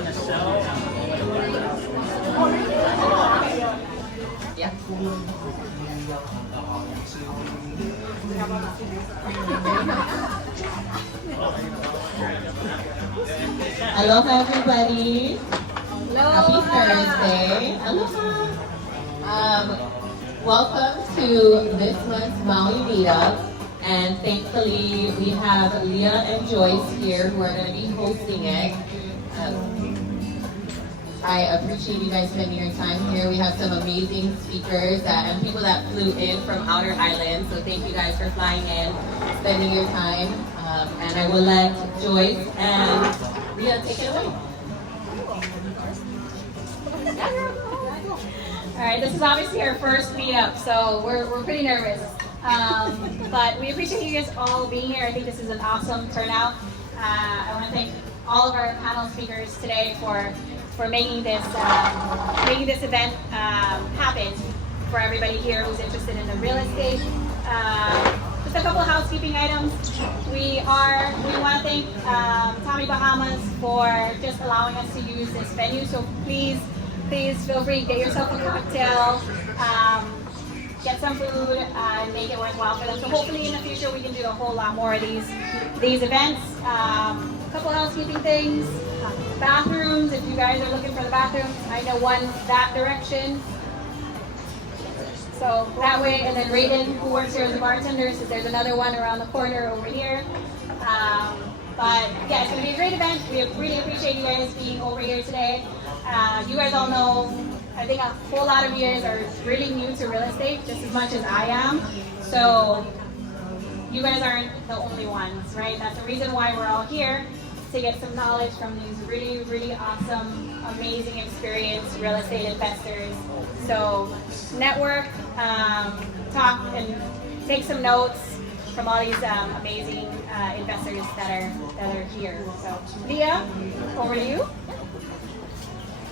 Yeah. Aloha, everybody. Happy Thursday. Aloha. Welcome to this month's Maui Meetup. And thankfully, we have Leah and Joyce here who are going to be hosting it. I appreciate you guys spending your time here. We have some amazing speakers and people that flew in from outer islands. So thank you guys for flying in, spending your time. And I will let Joyce and Leah take it away. All right, this is obviously our first meetup, so we're pretty nervous. But we appreciate you guys all being here. I think this is an awesome turnout. I want to thank all of our panel speakers today for making this event happen for everybody here who's interested in the real estate. Just a couple of housekeeping items. We want to thank Tommy Bahamas for just allowing us to use this venue. So please feel free, get yourself a cocktail, get some food, and make it worthwhile for them. So hopefully in the future we can do a whole lot more of these events. A couple housekeeping things. Bathrooms, if you guys are looking for the bathrooms, I know one that direction. So that way, and then Raiden, who works here as a bartender, says there's another one around the corner over here. But yeah, it's going to be a great event. We really appreciate you guys being over here today. You guys all know, I think a whole lot of you guys are really new to real estate, just as much as I am. So you guys aren't the only ones, right? That's the reason why we're all here, to get some knowledge from these really, really awesome, amazing, experienced real estate investors. So network, talk, and take some notes from all these amazing investors that are here. So Leah, over to you.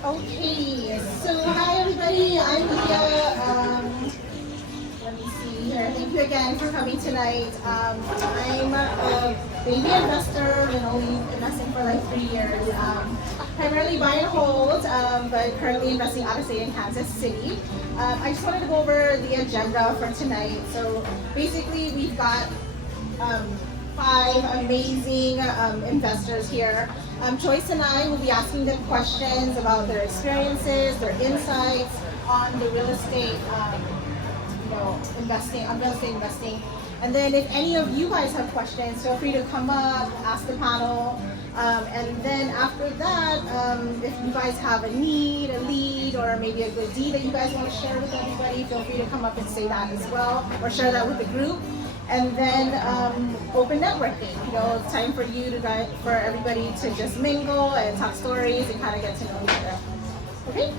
Okay, so hi everybody, I'm Leah. Let me see here. Thank you again for coming tonight. I'm a baby investor, been only investing for like 3 years. Primarily buy and hold, but currently investing out of state in Kansas City. I just wanted to go over the agenda for tonight. So basically we've got 5 amazing investors here. Joyce and I will be asking them questions about their experiences, their insights on the real estate, investing, on real estate investing. And then if any of you guys have questions, feel free to come up, ask the panel. And then after that, if you guys have a need, a lead, or maybe a good deed that you guys want to share with everybody, feel free to come up and say that as well, or share that with the group. And then open networking. It's time for for everybody to just mingle and talk stories and kind of get to know each other. Okay,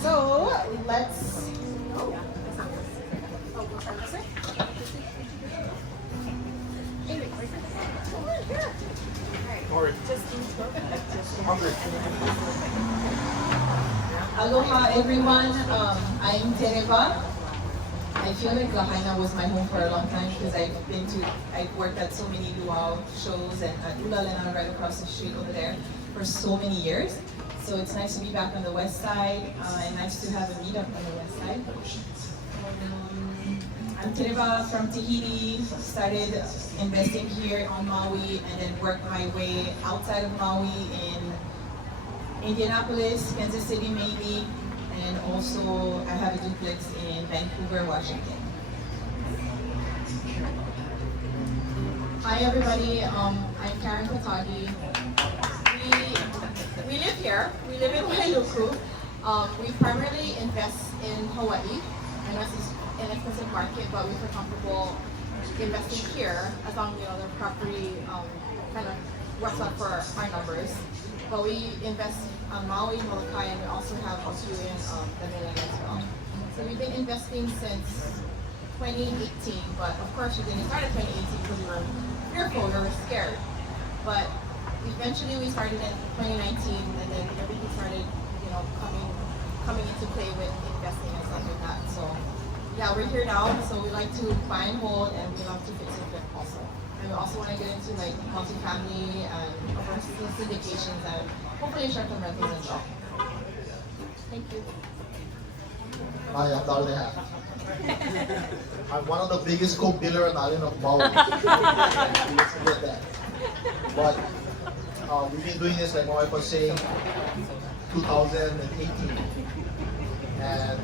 so let's. Aloha, everyone. I'm Tereva. I feel like Lahaina was my home for a long time because I've worked at so many luau shows and at Ulalena right across the street over there for so many years. So it's nice to be back on the west side and nice to have a meetup on the west side. I'm Tereva from Tahiti, started investing here on Maui and then worked my way outside of Maui in Indianapolis, Kansas City mainly, and also I have a duplex in Vancouver, Washington. Hi everybody, I'm Karen Katagi. We live here, we live in Wailuku. We primarily invest in Hawaii, and that's an expensive market, but we feel comfortable investing here as long as the property kind of works out for our numbers. But we invest on Maui, Molokai, and we also have a few in the mainland as well. So we've been investing since 2018, but of course we didn't start in 2018 because we were fearful, we were scared. But eventually we started in 2019, and then everything started, coming into play with investing and stuff like that. So yeah, we're here now. So we like to buy and hold, and we love to fix and flip also. And we also want to get into like multifamily and syndications and hopefully short-term rentals as well. Thank you. Hi, I'm Lahaina. I'm one of the biggest co-builder on the island of Maui. Let's forget that. But we've been doing this, like my wife was saying, 2018. And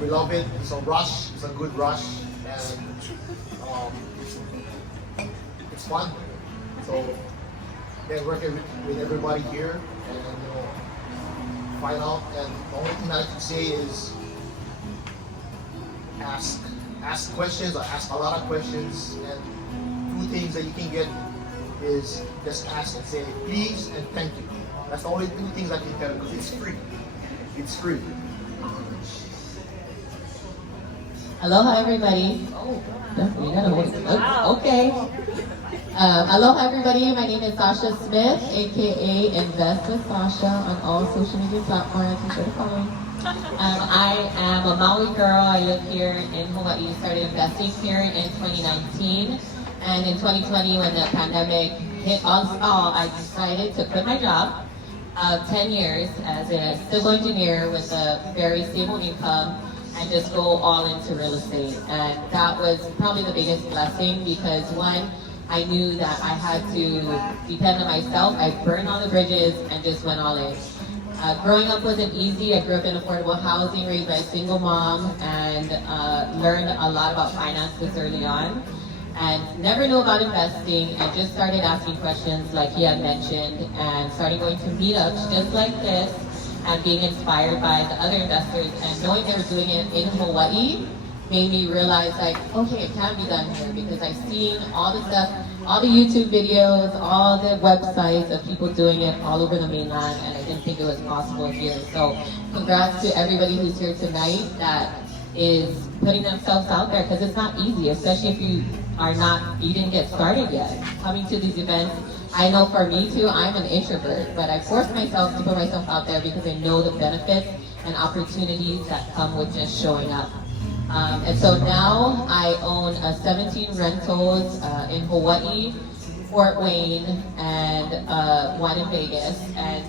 we love it. It's a rush. It's a good rush. And it's fun. So, working with everybody here and find out. And the only thing I can say is ask questions. I ask a lot of questions, and two things that you can get is just ask and say please and thank you. That's the only two things I can tell you because it's free. It's free. Aloha, everybody. Oh, you gotta hold it. Okay. Aloha, everybody. My name is Sasha Smith, aka Invest with Sasha, on all social media platforms. Be sure to follow me. I am a Maui girl. I live here in Hawaii. Started investing here in 2019, and in 2020, when the pandemic hit us all, I decided to quit my job of 10 years as a civil engineer with a very stable income and just go all into real estate. And that was probably the biggest blessing because one, I knew that I had to depend on myself. I burned all the bridges and just went all in. Growing up wasn't easy. I grew up in affordable housing, raised by a single mom, and learned a lot about finances early on. And never knew about investing, and just started asking questions like he had mentioned, and started going to meetups just like this, and being inspired by the other investors, and knowing they were doing it in Hawaii made me realize like, okay, it can be done here because I've seen all the stuff, all the YouTube videos, all the websites of people doing it all over the mainland, and I didn't think it was possible here. So congrats to everybody who's here tonight that is putting themselves out there because it's not easy, especially if you didn't get started yet. Coming to these events, I know for me too, I'm an introvert, but I force myself to put myself out there because I know the benefits and opportunities that come with just showing up. And so now I own 17 rentals in Hawaii, Fort Wayne, and one in Vegas. And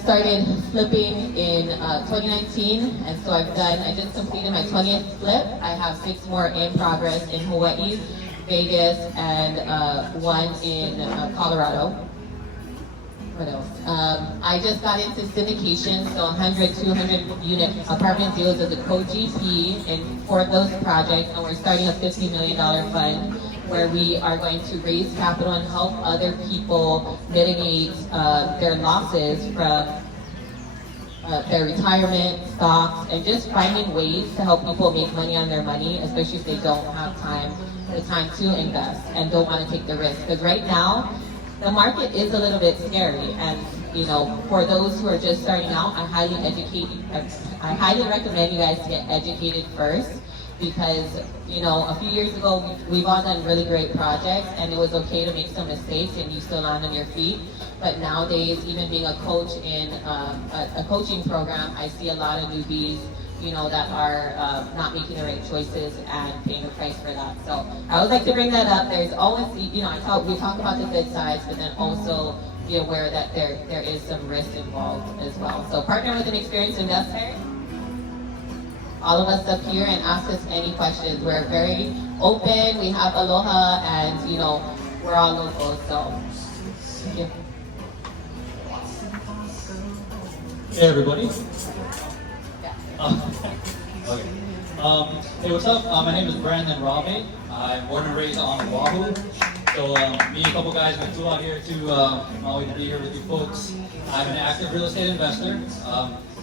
started flipping in 2019, and so I just completed my 20th flip. I have 6 more in progress in Hawaii, Vegas, and one in Colorado. What else? I just got into syndication, so 100, 200 unit apartment deals as a co-GP for those projects, and we're starting a $50 million fund where we are going to raise capital and help other people mitigate their losses from their retirement, stocks, and just finding ways to help people make money on their money, especially if they don't have the time to invest and don't want to take the risk. Because right now, the market is a little bit scary, and for those who are just starting out, I highly recommend you guys get educated first. Because a few years ago we've all done really great projects, and it was okay to make some mistakes and you still land on your feet. But nowadays, even being a coach in a coaching program, I see a lot of newbies that are not making the right choices and paying the price for that. So I would like to bring that up. There's always we talk about the good sides, but then also be aware that there is some risk involved as well. So partner with an experienced investor. All of us up here, and ask us any questions. We're very open. We have aloha, and we're all local. So, thank you. Hey everybody. Okay. Hey, what's up? My name is Brandon Rabe. I'm born and raised on Oahu. So me and a couple guys went out here to Maui to be here with you folks. I'm an active real estate investor.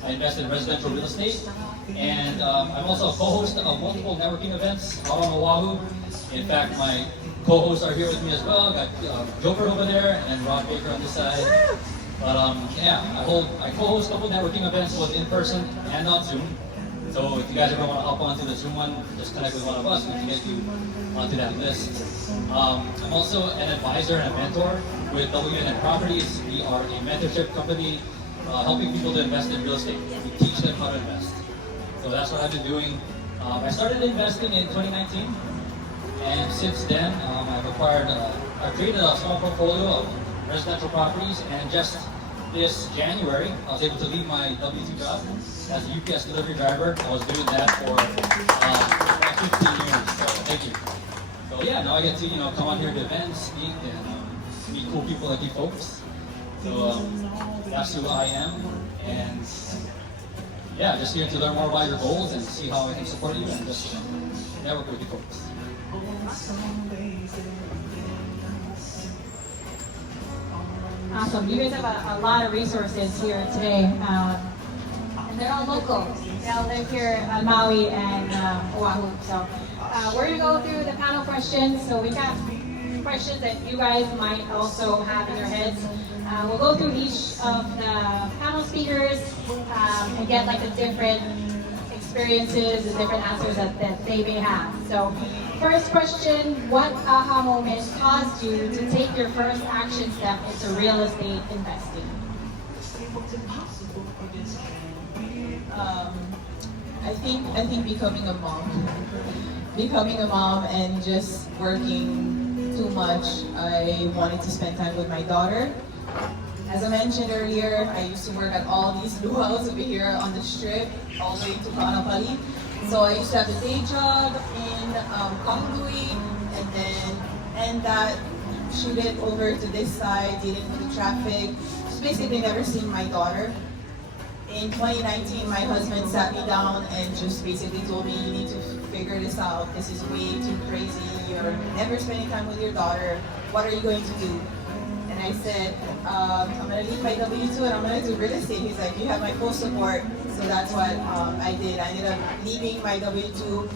I invest in residential real estate. And I'm also a co-host of multiple networking events out on Oahu. In fact, my co-hosts are here with me as well. I've got Joker over there and Rob Baker on this side. But yeah, I co-host a couple networking events both in person and on Zoom. So if you guys ever want to hop onto the Zoom one, just connect with one of us. We can get you onto that list. I'm also an advisor and a mentor with WNN Properties. We are a mentorship company helping people to invest in real estate. We teach them how to invest. So that's what I've been doing. I started investing in 2019, and since then, I I created a small portfolio of residential properties, and just this January, I was able to leave my W-2 job as a UPS delivery driver. I was doing that for about 15 years, so thank you. So yeah, now I get to come out here to events, speak, and meet cool people like you folks. So that's who I am, and yeah, just here to learn more about your goals and see how I can support you and just network with you folks. Awesome. You guys have a lot of resources here today. And they're all local. They all live here on Maui and Oahu. So we're going to go through the panel questions. So we got questions that you guys might also have in your heads. We'll go through each of the panel speakers and get like the different experiences and different answers that they may have. So first question, what aha moment caused you to take your first action step into real estate investing? I think becoming a mom. Becoming a mom and just working too much. I wanted to spend time with my daughter. As I mentioned earlier, I used to work at all these luau's over here on the strip, all the way to Kaanapali. So I used to have a day job in Kahului, and then end that, shoot it over to this side, dealing with the traffic. Just basically never seen my daughter. In 2019, my husband sat me down and just basically told me, you need to figure this out. This is way too crazy. You're never spending time with your daughter. What are you going to do? And I said, I'm going to leave my W-2 and I'm going to do real estate. He's like, you have my full support. So that's what I did. I ended up leaving my W-2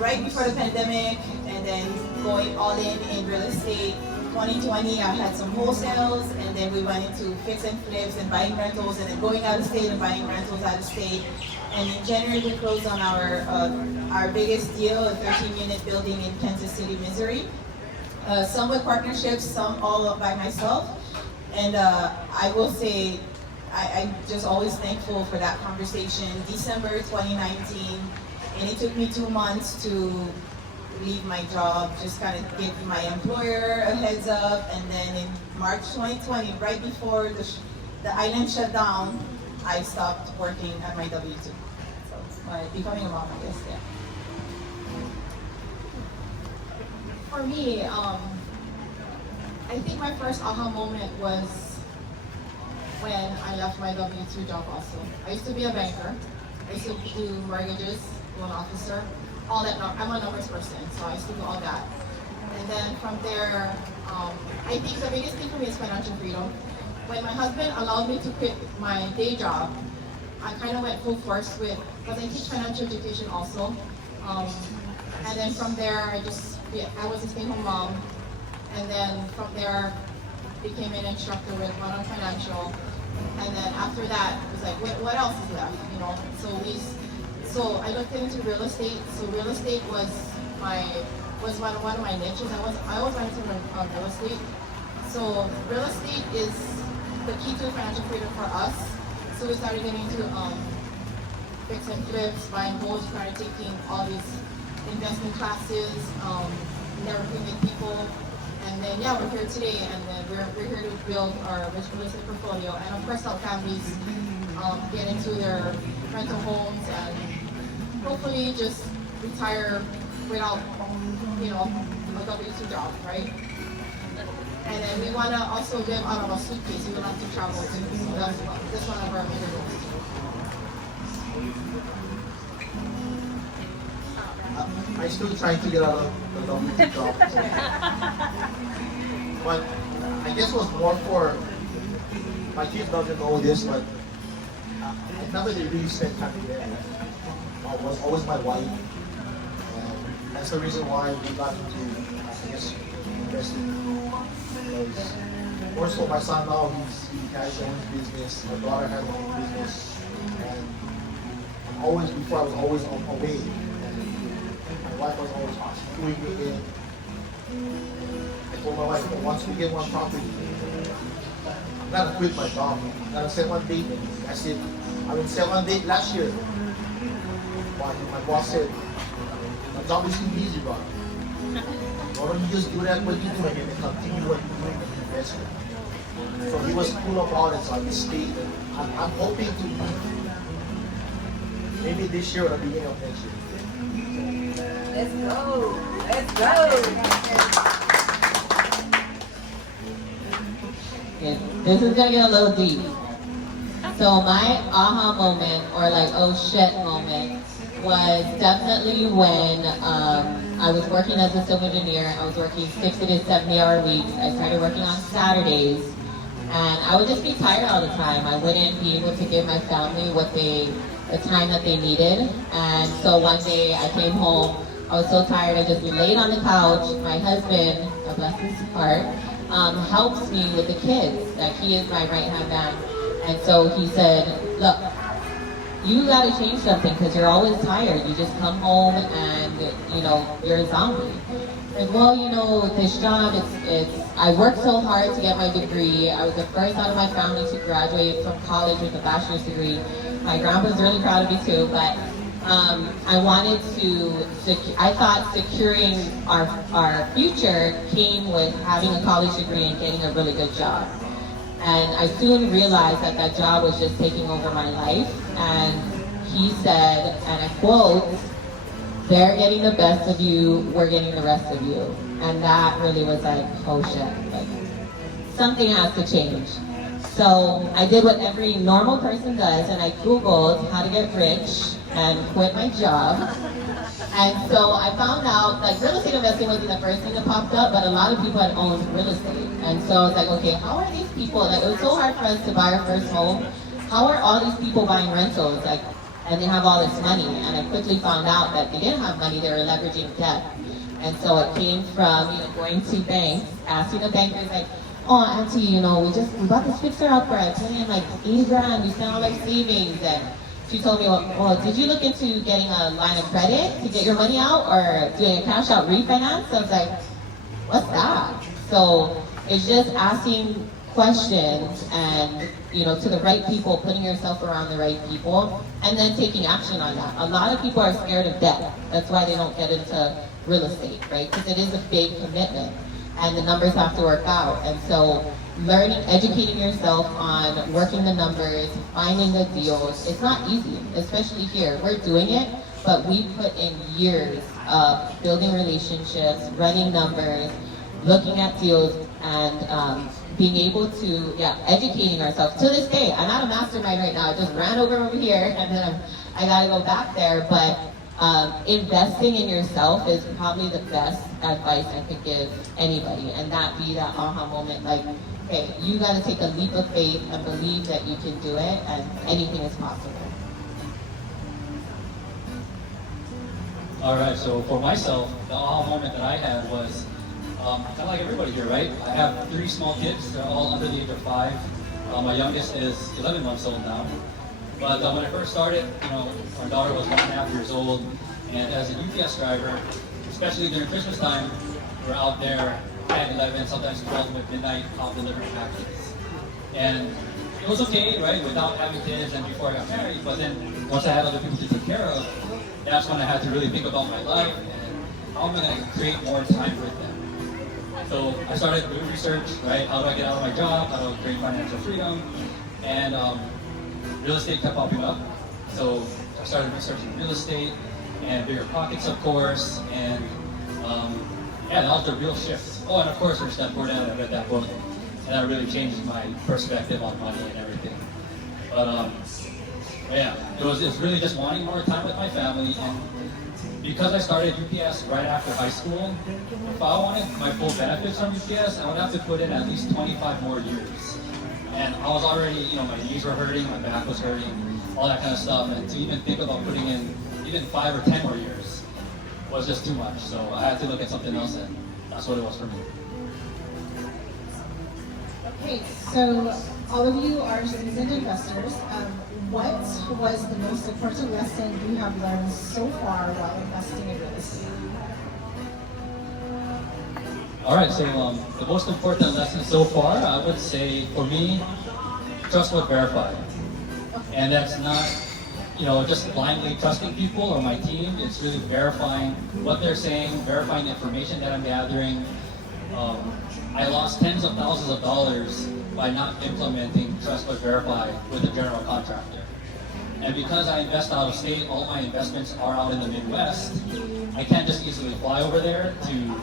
right before the pandemic and then going all in real estate. 2020, I had some wholesales, and then we went into fix and flips and buying rentals, and then going out of state and buying rentals out of state. And in January, we closed on our biggest deal, a 13-unit building in Kansas City, Missouri. Some with partnerships, some all by myself. And I will say, I'm just always thankful for that conversation. December 2019, and it took me 2 months to leave my job, just kind of give my employer a heads up, and then in March 2020, right before the island shut down, I stopped working at my W-2. So by becoming a mom, I guess, yeah. For me, I think my first aha moment was when I left my W-2 job also. I used to be a banker. I used to do mortgages, loan officer, all that. I'm a numbers person, so I used to do all that. And then from there, I think the biggest thing for me is financial freedom. When my husband allowed me to quit my day job, I kind of went full force with, because I teach financial education also. And then from there, I was a stay-home mom. And then from there, became an instructor with One Financial. And then after that, it was like, what else is left? You know, so I looked into real estate. So real estate was one of my niches. I always wanted to learn real estate. So real estate is the key to financial freedom for us. So we started getting into fix and flips, buying homes, started taking all these investment classes, networking with people. And then yeah, we're here today, and then we're here to build our real estate portfolio, and of course help families get into their rental homes and hopefully just retire without, a W-2 job, right? And then we want to also live out of a suitcase. We don't have to travel too. So that's one of our major goals. I still trying to get out of the W-2 job. But I guess it was more for, my kids doesn't know this, but I never really spent time together. It was always my wife. And that's the reason why we got into, I guess, investing. Because more so my son now, he has his own business, my daughter has her own business. And before I was always away. My wife was always doing me in. I told my wife, once we get one property, I'm gonna quit my job. I'm gonna set one date. I said, I will set one date last year. But my boss said, my job is too easy, bro. Why don't you just do that what you're doing and continue what you're doing and invest in it? So he was cool about it, so I just stayed. I'm hoping to maybe this year or the beginning of next year. Let's go. Let's go. Yeah, this is gonna get a little deep. So my aha moment, or like oh shit moment, was definitely when I was working as a civil engineer. I was working 60 to 70-hour weeks. I started working on Saturdays, and I would just be tired all the time. I wouldn't be able to give my family the time that they needed. And so one day I came home. I was so tired. I just be laid on the couch. My husband, God bless his heart, helps me with the kids. Like he is my right-hand man. And so he said, look, you gotta change something because you're always tired. You just come home and, you know, you're a zombie. Like, well, you know, this job, I worked so hard to get my degree. I was the first out of my family to graduate from college with a bachelor's degree. My grandpa's really proud of me too, but I wanted to, I thought securing our future came with having a college degree and getting a really good job. And I soon realized that that job was just taking over my life. And he said, and I quote, they're getting the best of you, we're getting the rest of you. And that really was like, oh shit, like, something has to change. So I did what every normal person does, and I Googled how to get rich and quit my job. And so I found out like real estate investing wasn't the first thing that popped up, but a lot of people had owned real estate. And so I was like, okay, how are these people, like it was so hard for us to buy our first home. How are all these people buying rentals, like, and they have all this money? And I quickly found out that they didn't have money, they were leveraging debt. And so it came from, you know, going to banks, asking the bankers like, oh auntie, you know, we bought this fixer upper, I put in like 80 grand, we spent all our savings. And she told me, well, did you look into getting a line of credit to get your money out or doing a cash out refinance? So I was like, what's that? So it's just asking questions and, you know, to the right people, putting yourself around the right people, and then taking action on that. A lot of people are scared of debt. That's why they don't get into real estate, right? Because it is a big commitment and the numbers have to work out. And so learning, educating yourself on working the numbers, finding the deals, it's not easy, especially here. We're doing it, but we put in years of building relationships, running numbers, looking at deals, and being able to, educating ourselves. To this day, I'm not a mastermind right now. I just ran over here, and then I gotta go back there. But investing in yourself is probably the best advice I could give anybody, and that be that aha moment, like, okay, you gotta take a leap of faith and believe that you can do it, and anything is possible. All right, so for myself, the aha moment that I had was kind of like everybody here, right? I have 3 small kids. They're all under the age of 5. My youngest is 11 months old now. But when I first started, you know, our daughter was 1.5 years old, and as a UPS driver, especially during Christmas time, we're out there at 11, sometimes 12 at midnight, out delivering packages. And it was okay, right, without having kids and before I got married, but then once I had other people to take care of, that's when I had to really think about my life and how am I going to create more time with them. So I started doing research, right, how do I get out of my job, how do I create financial freedom, and real estate kept popping up. So I started researching real estate and bigger pockets, of course, and that was the real shift. Oh, and of course, Rich Dad Poor Dad, I read that book, and that really changed my perspective on money and everything. But it's really just wanting more time with my family, and because I started UPS right after high school, if I wanted my full benefits from UPS, I would have to put in at least 25 more years. And I was already, you know, my knees were hurting, my back was hurting, all that kind of stuff, and to even think about putting in even 5 or 10 more years was just too much. So I had to look at something else, and that's what it was for me. Okay, so all of you are seasoned investors. What was the most important lesson you have learned so far while investing in real estate? All right, so the most important lesson so far, I would say, for me, trust but verify. And that's not just blindly trusting people or my team. It's really verifying what they're saying, verifying the information that I'm gathering. I lost tens of thousands of dollars by not implementing Trust but Verify with a general contractor. And because I invest out of state, all my investments are out in the Midwest, I can't just easily fly over there to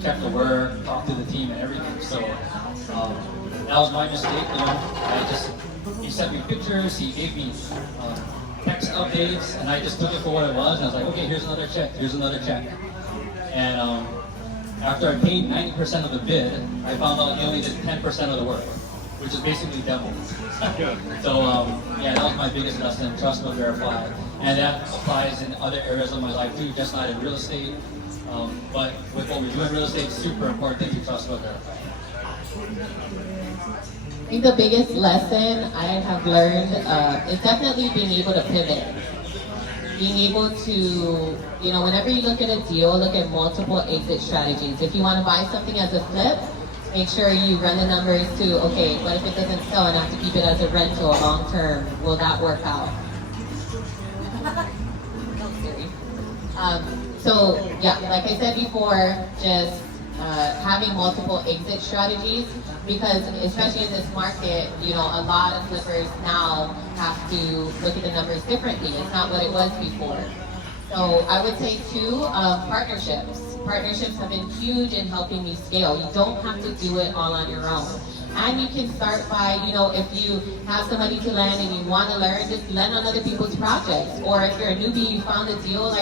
check the work, talk to the team and everything. So that was my mistake, he sent me pictures, he gave me text updates, and I just took it for what it was, and I was like, okay, here's another check, here's another check. And after I paid 90% of the bid, I found out he only did 10% of the work, which is basically double. So yeah, that was my biggest lesson, trust but verify. And that applies in other areas of my life too, just not in real estate. But with what we do in real estate, it's super important to trust but verify. I think the biggest lesson I have learned is definitely being able to pivot. Being able to, whenever you look at a deal, look at multiple exit strategies. If you want to buy something as a flip, make sure you run the numbers to, okay, what if it doesn't sell and I have to keep it as a rental long term? Will that work out? So yeah, like I said before, just having multiple exit strategies, because especially in this market, a lot of flippers now have to look at the numbers differently. It's not what it was before. So I would say too, partnerships. Partnerships have been huge in helping me scale. You don't have to do it all on your own. And you can start by, if you have some money to lend and you want to learn, just lend on other people's projects. Or if you're a newbie, you found a deal,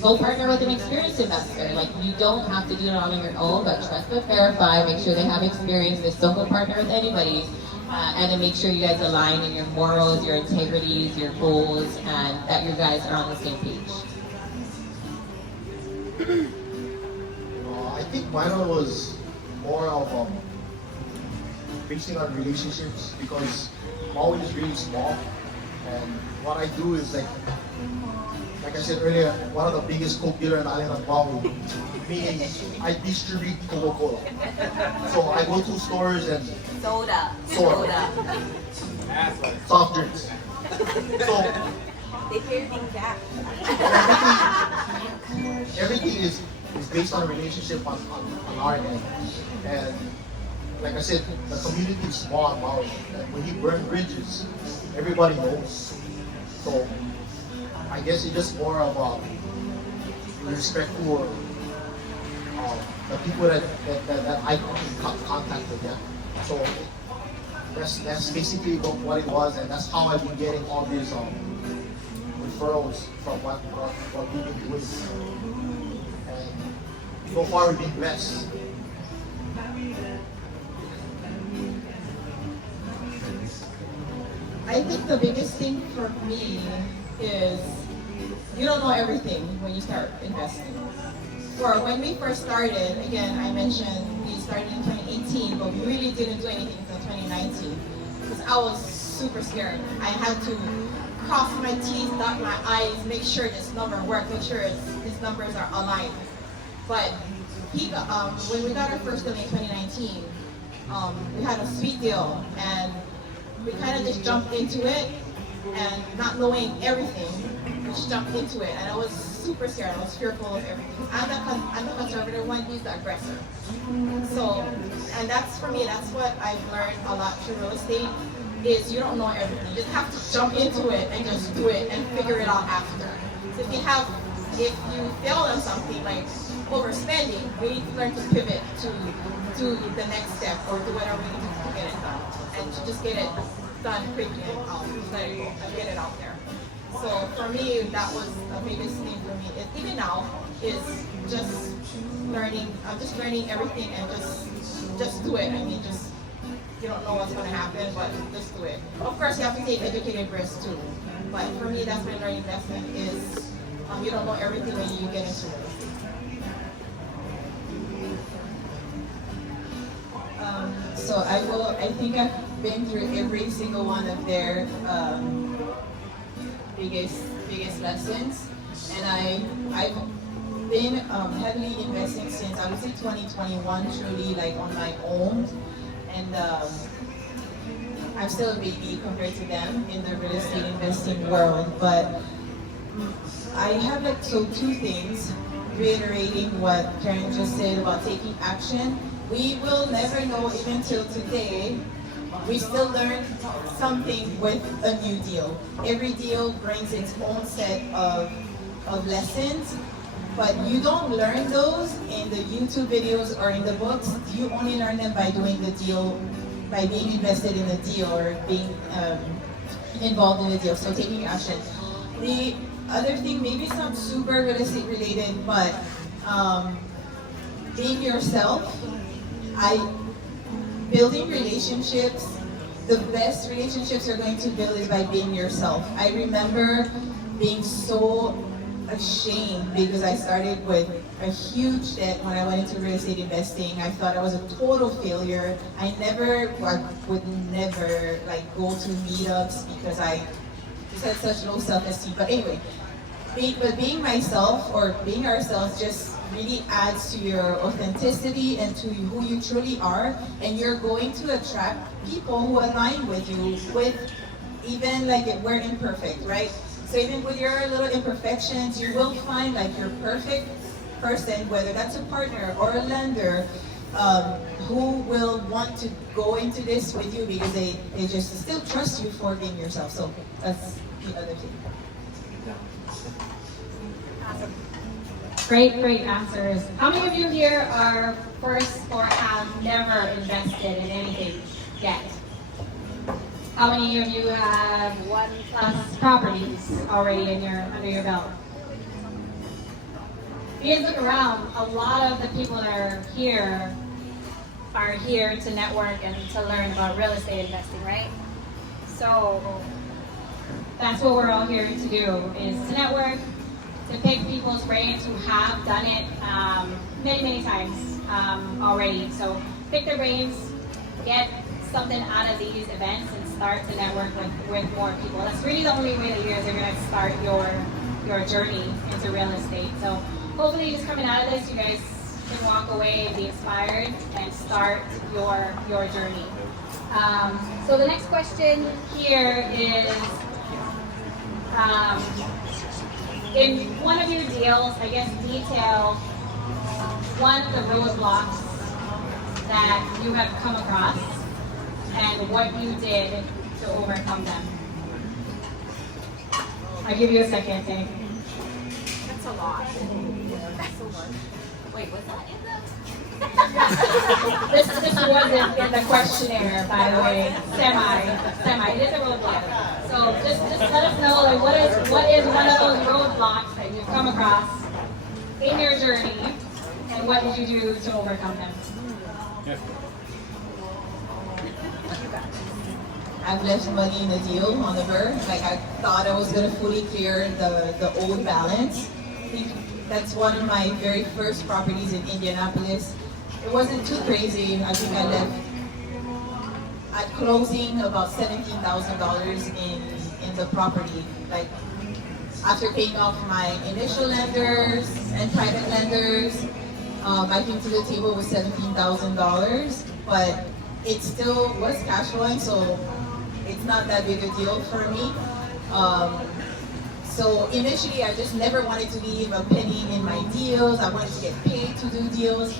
go partner with an experienced investor. You don't have to do it all on your own, but trust but verify, make sure they have experience. Just don't go partner with anybody. And then make sure you guys align in your morals, your integrities, your goals, and that you guys are on the same page. I think mine was more of basing on relationships, because Maui is really small, and what I do is like I said earlier, one of the biggest Coke dealer in the island of Maui, meaning I distribute Coca-Cola. So I go to stores and Soda. soft drinks. So They hear things out. everything is based on a relationship on our end. And like I said, the community is small in Maui. And when you burn bridges, everybody knows. So I guess it's just more of respect for the people that I come in contact with. Yeah. So that's basically what it was, and that's how I've been getting all these referrals from what we've been doing. And so far we've been blessed. I think the biggest thing for me is you don't know everything when you start investing. For when we first started, again, I mentioned we started in 2018, but we really didn't do anything until 2019 because I was super scared. I had to cross my T's, dot my I's, make sure this number worked, make sure these numbers are aligned. But when we got our first deal in 2019, we had a sweet deal, and we kind of just jumped into it, and not knowing everything, we just jumped into it, and I was super scared. I was fearful of everything. I'm the conservative one, he's the aggressor. So, and that's for me, that's what I've learned a lot through real estate, is you don't know everything. You just have to jump into it and just do it and figure it out after. So if you fail on something like overspending, we need to learn to pivot to the next step or do whatever we need to get it done. And to just get it done quickly and get it out there. So for me, that was the biggest thing for me. Even now, is just learning. I'm just learning everything and just do it. I mean, you don't know what's going to happen, but just do it. Of course, you have to take educated risks too. But for me, that's my learning lesson is you don't know everything when you get into it. So I think I've been through every single one of their biggest lessons, and I've been heavily investing since I would say 2021, truly like on my own, and I'm still a baby compared to them in the real estate investing world, but I have like two things, reiterating what Karen just said about taking action. We will never know even till today. We still learn something with a new deal. Every deal brings its own set of lessons, but you don't learn those in the YouTube videos or in the books. You only learn them by doing the deal, by being invested in the deal or being involved in the deal, so taking action. The other thing, maybe it's not super real estate related, but being yourself. Building relationships, the best relationships you're going to build is by being yourself. I remember being so ashamed because I started with a huge debt when I went into real estate investing. I thought I was a total failure. I would never like go to meetups because I just had such low self-esteem. But anyway, being myself or being ourselves just really adds to your authenticity and to who you truly are, and you're going to attract people who align with you, with even like we're imperfect, right? So even with your little imperfections, you will find like your perfect person, whether that's a partner or a lender, who will want to go into this with you because they just still trust you for being yourself. So that's the other thing. Awesome. Great answers. How many of you here are first or have never invested in anything yet? How many of you have 1+ properties already under your belt? If you guys look around, a lot of the people that are here to network and to learn about real estate investing, right? So that's what we're all here to do, is to network, to pick people's brains who have done it many times already. So pick their brains, get something out of these events, and start to network with more people. That's really the only way that you guys are going to start your journey into real estate. So hopefully just coming out of this, you guys can walk away and be inspired and start your journey. So the next question here is, in one of your deals, I guess, detail one of the roadblocks that you have come across and what you did to overcome them. I'll give you a second, Dave. That's a lot. Wait, was that in the? This wasn't in the questionnaire, by the way. Semi. It is a roadblock. So just let us know, like, what is one of those roadblocks that you've come across in your journey, and what did you do to overcome them? I've left money in the deal on the verge. Like I thought I was gonna fully clear the old balance. I think that's one of my very first properties in Indianapolis. It wasn't too crazy. I think I left at closing about $17,000 in the property. Like after paying off my initial lenders and private lenders, I came to the table with $17,000, but it still was cash flowing, so it's not that big a deal for me. So initially, I just never wanted to leave a penny in my deals. I wanted to get paid to do deals.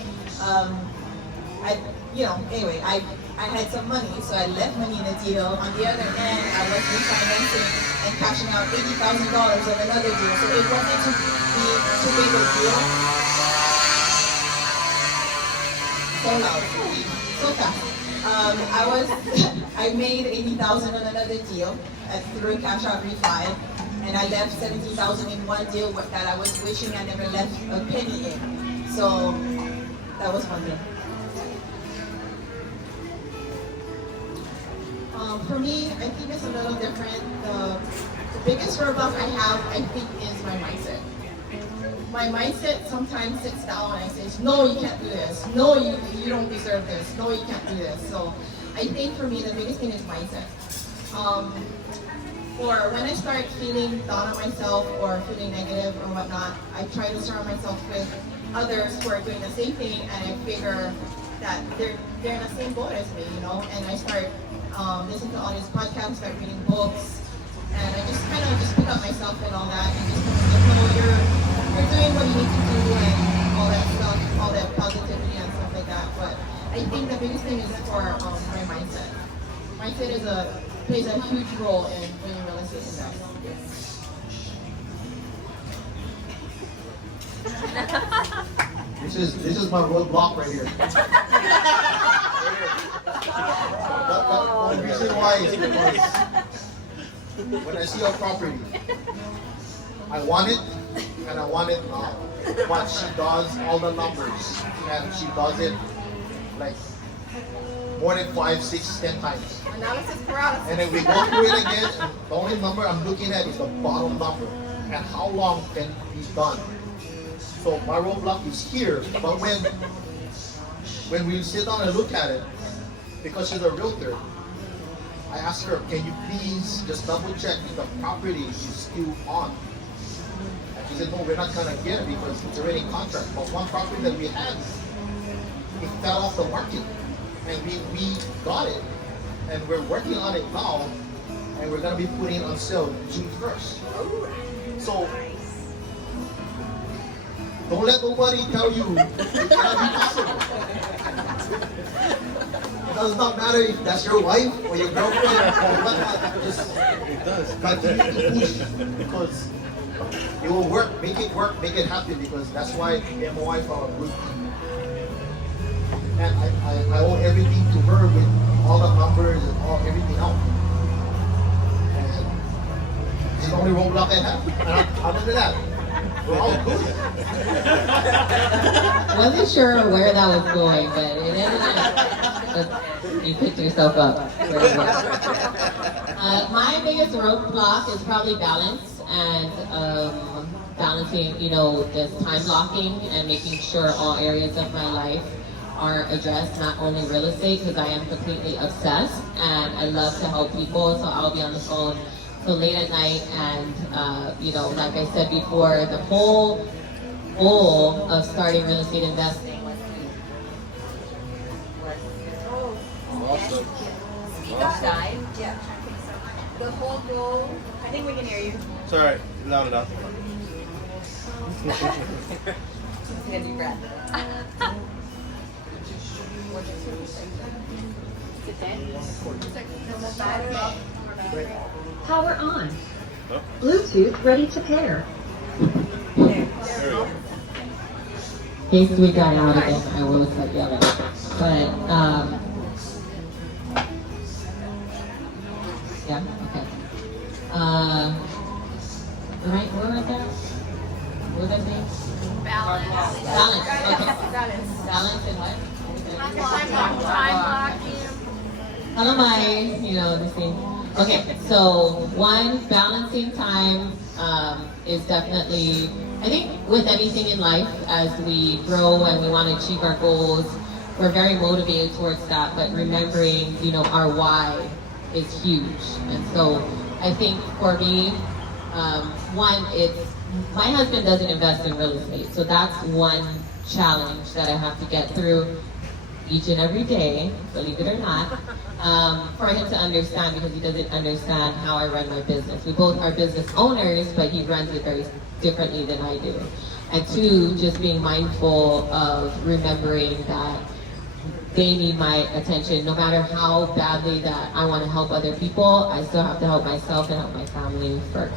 Anyway, I had some money, so I left money in the deal. On the other end, I was refinancing and cashing out $80,000 on another deal. So it wasn't too big a deal. So loud, so fast. I made $80,000 on another deal through a cash out refi, and I left $17,000 in one deal that I was wishing I never left a penny in. So that was one thing. For me, I think it's a little different. The biggest roadblock I have, I think, is my mindset. My mindset sometimes sits down and says, no, you can't do this. No, you don't deserve this. No, you can't do this. So I think for me, the biggest thing is mindset. Or when I start feeling down on myself or feeling negative or whatnot, I try to surround myself with others who are doing the same thing, and I figure that they're in the same boat as me, you know. And I start listening to all these podcasts, start reading books, and I just kind of just pick up myself and all that, and just you're doing what you need to do and all that stuff, all that positivity and stuff like that. But I think the biggest thing is for my mindset. Mindset plays a huge role in doing real estate investing. This is my roadblock right here. The reason why is because when I see a property, I want it and I want it now. But she does all the numbers and she does it like more than 5, 6, 10 times. Analysis paralysis. And then we go through it again, and the only number I'm looking at is the bottom number and how long can it be done. So my roadblock is here, but when we sit down and look at it, because she's a realtor, I asked her, can you please just double check if the property is still on? And she said, no, we're not gonna get it because it's already in contract. But one property that we had, it fell off the market, and we got it, and we're working on it now, and we're gonna be putting it on sale June 1st. So don't let nobody tell you it cannot be possible. It does not matter if that's your wife or your girlfriend or whatnot. Just continue to push because it will work, make it happen because that's why MOI found a good team. And I owe everything to her with all the numbers and everything else. And it's the only roadblock I have. And other than that, we're all good. Wasn't sure where that was going, but it ended up, you picked yourself up. My biggest roadblock is probably balance and balancing, this time blocking and making sure all areas of my life are addressed, not only real estate, because I am completely obsessed and I love to help people, so I'll be on the phone till late at night, and like I said before, the whole goal of starting real estate investing was Speak outside. Yeah. The whole goal. I think we can hear you. It's alright, loud enough. Take a deep breath. Power on. Bluetooth ready to pair. in case we got out again, I will start yelling. But, yeah, okay. Where was that? What was I saying? Balance. Balance, okay. Balance and what? Time blocking. How am I, this thing? Okay, so one, balancing time is definitely, I think with anything in life, as we grow and we want to achieve our goals, we're very motivated towards that, but remembering, our why is huge. And so I think for me, one, my husband doesn't invest in real estate, so that's one challenge that I have to get through each and every day, believe it or not, for him to understand, because he doesn't understand how I run my business. We both are business owners, but he runs it very differently than I do. And two, just being mindful of remembering that they need my attention. No matter how badly that I want to help other people, I still have to help myself and help my family first.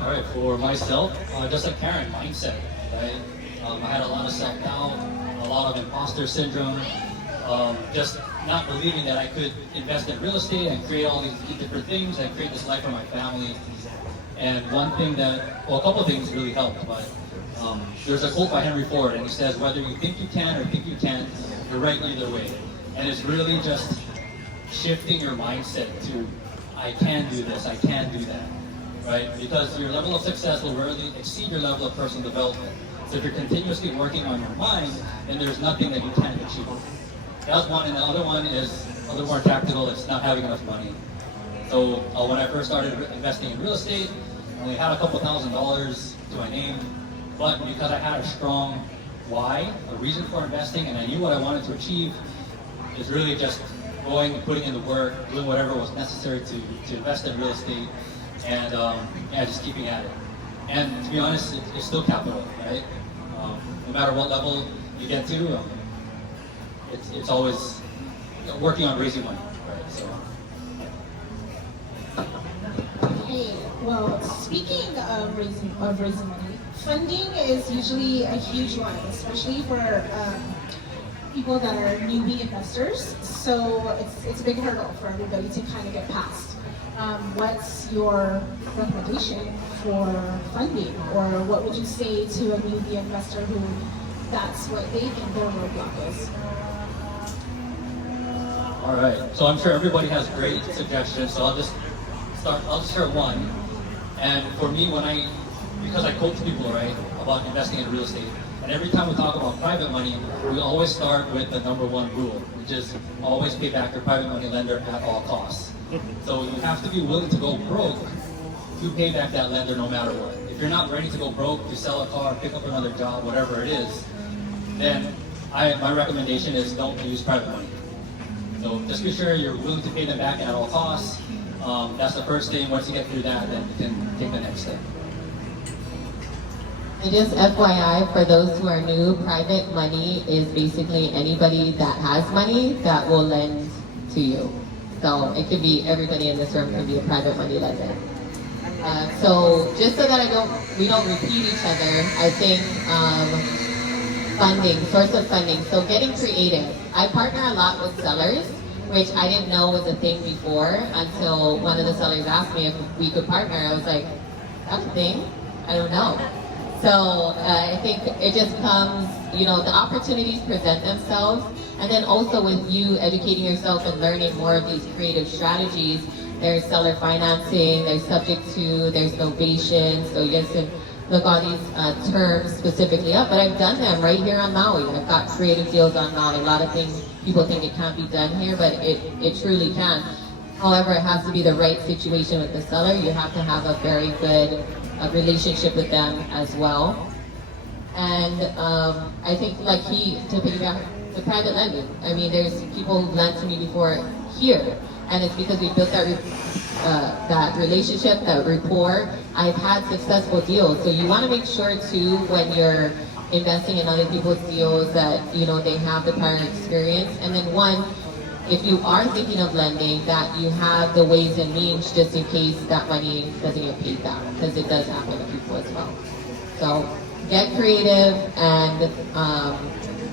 All right, for myself, just like Karen, mindset, right? I had a lot of self-doubt, a lot of imposter syndrome, just not believing that I could invest in real estate and create all these different things and create this life for my family. And one thing a couple of things really helped, but there's a quote by Henry Ford, and he says, whether you think you can or think you can't, you're right either way. And it's really just shifting your mindset to, I can do this, I can do that, right? Because your level of success will rarely exceed your level of personal development. So if you're continuously working on your mind, then there's nothing that you can't achieve. That's one, and the other one is a little more tactical, it's not having enough money. So when I first started investing in real estate, I only had a couple $1,000s to my name, but because I had a strong why, a reason for investing, and I knew what I wanted to achieve, is really just going, putting in the work, doing whatever was necessary to invest in real estate, and yeah, just keeping at it. And to be honest, it's still capital, right? No matter what level you get to, it's always working on raising money, right? So. Hey, well, speaking of raising money, funding is usually a huge one, especially for people that are newbie investors. So it's a big hurdle for everybody to kind of get past. What's your recommendation for funding, or what would you say to a newbie investor who that's what they think their roadblock is? All right, so I'm sure everybody has great suggestions, so I'll just share one. And for me, because I coach people, right, about investing in real estate, and every time we talk about private money, we always start with the number one rule, which is always pay back your private money lender at all costs. So you have to be willing to go broke to pay back that lender no matter what. If you're not ready to go broke, to sell a car, pick up another job, whatever it is, then my recommendation is don't use private money. So just be sure you're willing to pay them back at all costs. That's the first thing. Once you get through that, then you can take the next step. And just FYI, for those who are new, private money is basically anybody that has money that will lend to you. So it could be everybody in this room can be a private money lender. So just so that we don't repeat each other, I think source of funding. So getting creative. I partner a lot with sellers, which I didn't know was a thing before until one of the sellers asked me if we could partner. I was like, that's a thing? I don't know. So I think it just comes, the opportunities present themselves. And then also with you educating yourself and learning more of these creative strategies, there's seller financing, there's subject to, there's novation. So you guys can look all these terms specifically up. But I've done them right here on Maui. I've got creative deals on Maui. A lot of things people think it can't be done here, but it truly can. However, it has to be the right situation with the seller. You have to have a very good relationship with them as well. And I think to piggyback the private lending. I mean, there's people who've lent to me before here, and it's because we built that relationship, that rapport. I've had successful deals. So you want to make sure too, when you're investing in other people's deals, that they have the prior experience. And then if you are thinking of lending, that you have the ways and means just in case that money doesn't get paid back, because it does happen to people as well. So get creative and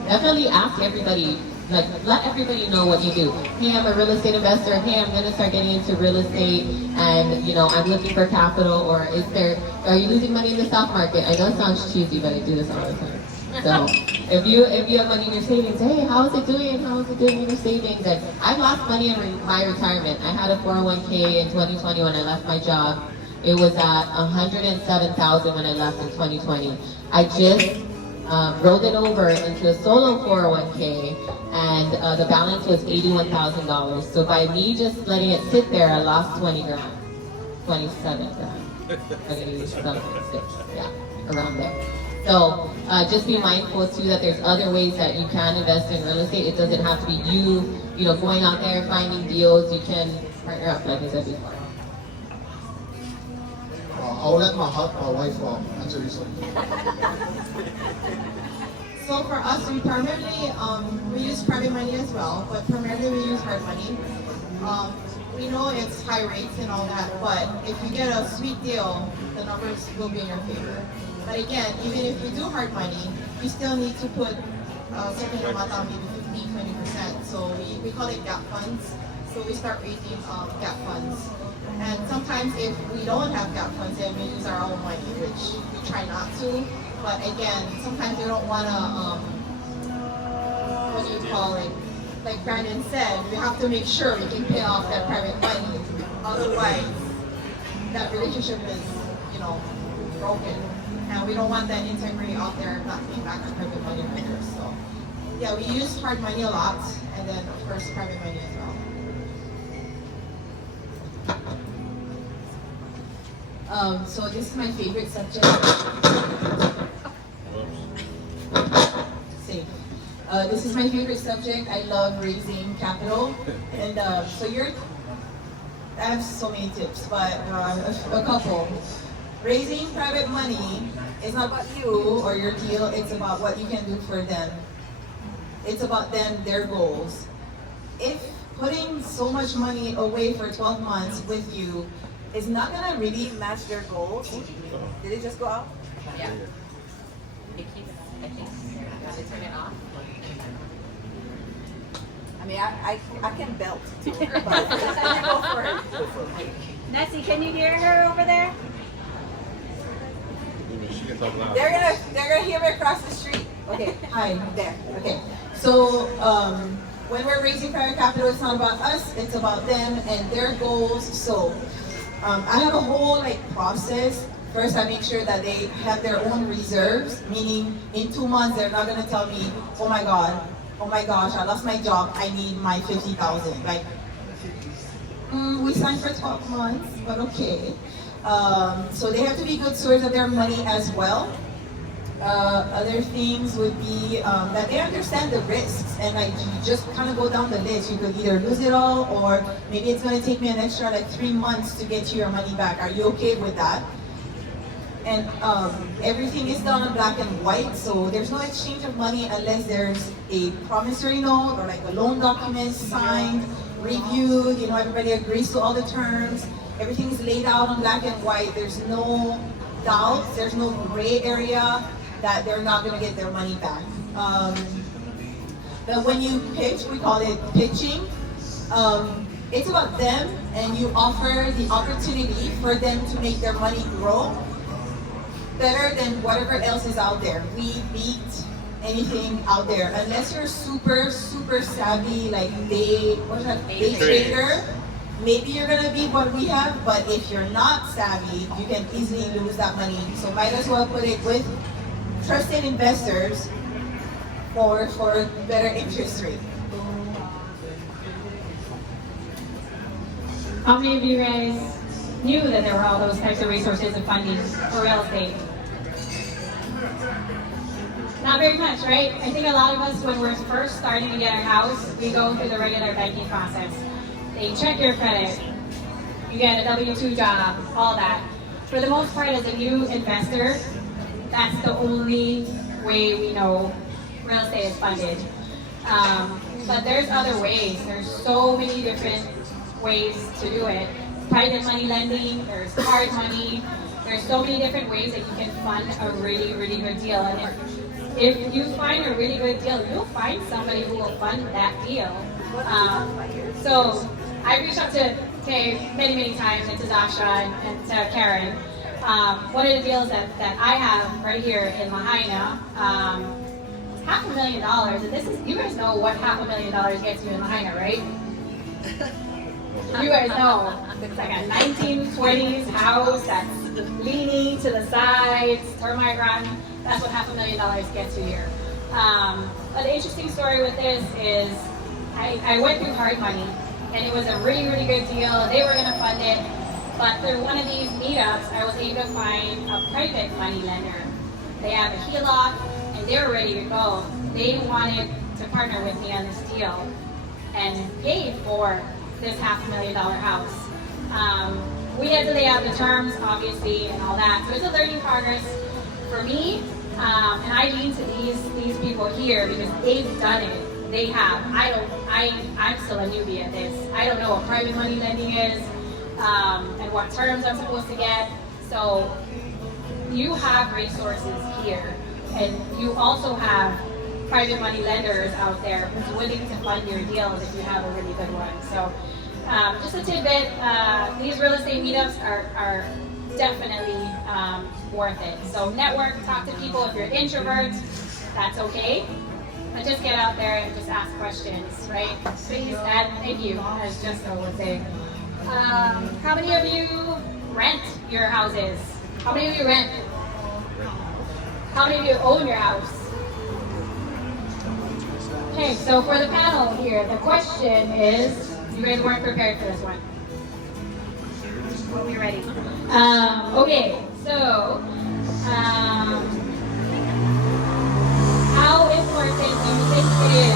definitely ask everybody, let everybody know what you do. Hey, I'm a real estate investor. Hey, I'm gonna start getting into real estate, and I'm looking for capital. Or are you losing money in the stock market? I know it sounds cheesy, but I do this all the time. So if you have money in your savings, hey, how is it doing? How is it doing in your savings? And I've lost money in my retirement. I had a 401k in 2020 when I left my job. It was at $107,000 when I left in 2020. I just rolled it over into a solo 401k, and the balance was $81,000. So by me just letting it sit there, I lost 20 grand, 27 grand. Yeah, around there. So just be mindful too that there's other ways that you can invest in real estate. It doesn't have to be you going out there finding deals. You can partner up, like I said before. I'll let my wife answer this one. So for us, we primarily we use private money as well, but primarily we use hard money. We know it's high rates and all that, but if you get a sweet deal, the numbers will be in your favor. But again, even if you do hard money, you still need to put a certain amount down, maybe 15-20%. So we call it gap funds. So we start raising gap funds. And sometimes if we don't have gap funds, then we use our own money, which we try not to. But again, sometimes we don't want to, what do you call it? Like Brandon said, we have to make sure we can pay off that private money. Otherwise, that relationship is, broken. And we don't want that integrity out there not paying back our private money lenders. So yeah, we use hard money a lot, and then of course private money as well. So this is my favorite subject. This is my favorite subject. I love raising capital. And I have so many tips, but a couple. Raising private money is not about you or your deal, it's about what you can do for them. It's about them, their goals. If putting so much money away for 12 months with you is not gonna really match their goals, did it just go out? Yeah. It keeps, I think, does it turn it off? I mean, I can belt too, but Go for it. Nessie, can you hear her over there? they're gonna hear me across the street. Okay, hi, there. Okay, so when we're raising private capital, it's not about us, it's about them and their goals. So I have a whole process. First, I make sure that they have their own reserves, meaning in 2 months they're not gonna tell me, oh my gosh, I lost my job, I need my 50,000. We signed for 12 months, but okay. So they have to be good stewards of their money as well. Other things would be that they understand the risks, and you just kind of go down the list. You could either lose it all, or maybe it's going to take me an extra 3 months to get your money back. Are you okay with that? And everything is done in black and white, so there's no exchange of money unless there's a promissory note or a loan document signed, reviewed. Everybody agrees to all the terms. Everything is laid out on black and white. There's no doubts. There's no gray area that they're not going to get their money back. But when you pitch, we call it pitching. It's about them, and you offer the opportunity for them to make their money grow better than whatever else is out there. We beat anything out there unless you're super savvy, day trader. Maybe you're gonna beat what we have, but if you're not savvy, you can easily lose that money. So might as well put it with trusted investors for better interest rate. How many of you guys knew that there were all those types of resources and funding for real estate? Not very much, right? I think a lot of us, when we're first starting to get our house, we go through the regular banking process. They check your credit, you get a W-2 job, all that. For the most part, as a new investor, that's the only way we know real estate is funded. But there's other ways. There's so many different ways to do it. Private money lending, there's hard money. There's so many different ways that you can fund a really good deal. And if you find a really good deal, you'll find somebody who will fund that deal. So I reached out to Kay many times, and to Zasha and to Karen. One of the deals that I have right here in Lahaina, it's $500,000, and this is, you guys know what $500,000 gets you in Lahaina, right? You guys know, it's like a 1920s house that's leaning to the sides, termite run. That's what $500,000 gets you here. But the interesting story with this is I went through hard money, and it was a really good deal. They were gonna fund it, but through one of these meetups, I was able to find a private money lender. They have a HELOC, and they were ready to go. They wanted to partner with me on this deal, and paid for this $500,000 house. We had to lay out the terms, obviously, and all that. So it's a learning progress for me, and I lean to these people here because they've done it. They have. I'm still a newbie at this. I don't know what private money lending is, and what terms I'm supposed to get. So you have resources here, and you also have private money lenders out there who's willing to fund your deals if you have a really good one. So just a tidbit, these real estate meetups are definitely worth it. So network, talk to people. If you're an introvert, that's okay. But just get out there and just ask questions, right? Please add, thank you, as Jessica would say. How many of you rent your houses? How many of you rent? How many of you own your house? Okay, so for the panel here, the question is, you guys weren't prepared for this one. We'll be ready. Okay, so how important important do you think it is?